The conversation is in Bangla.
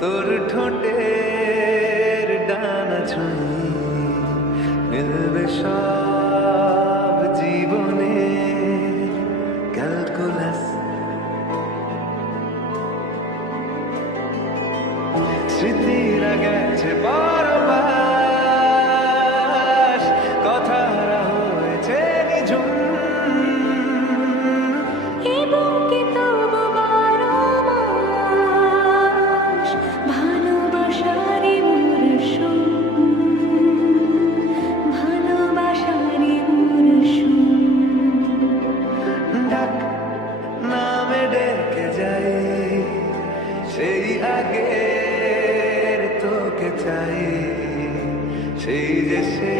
তোর ঠোঁটের ডানা ছুঁই মিলবে সব জীবনে ক্যালকুলাস স্মৃতিরা গেছে পরবাস কথারা হয়েছে নিঝুম এবং কি তবু বারো মাস ভালোবাসারই মরশুম, ভালোবাসারই মরশুম। ডাক নামে ডেকে যাই সেই আগের তোকে চাই সেই যে সে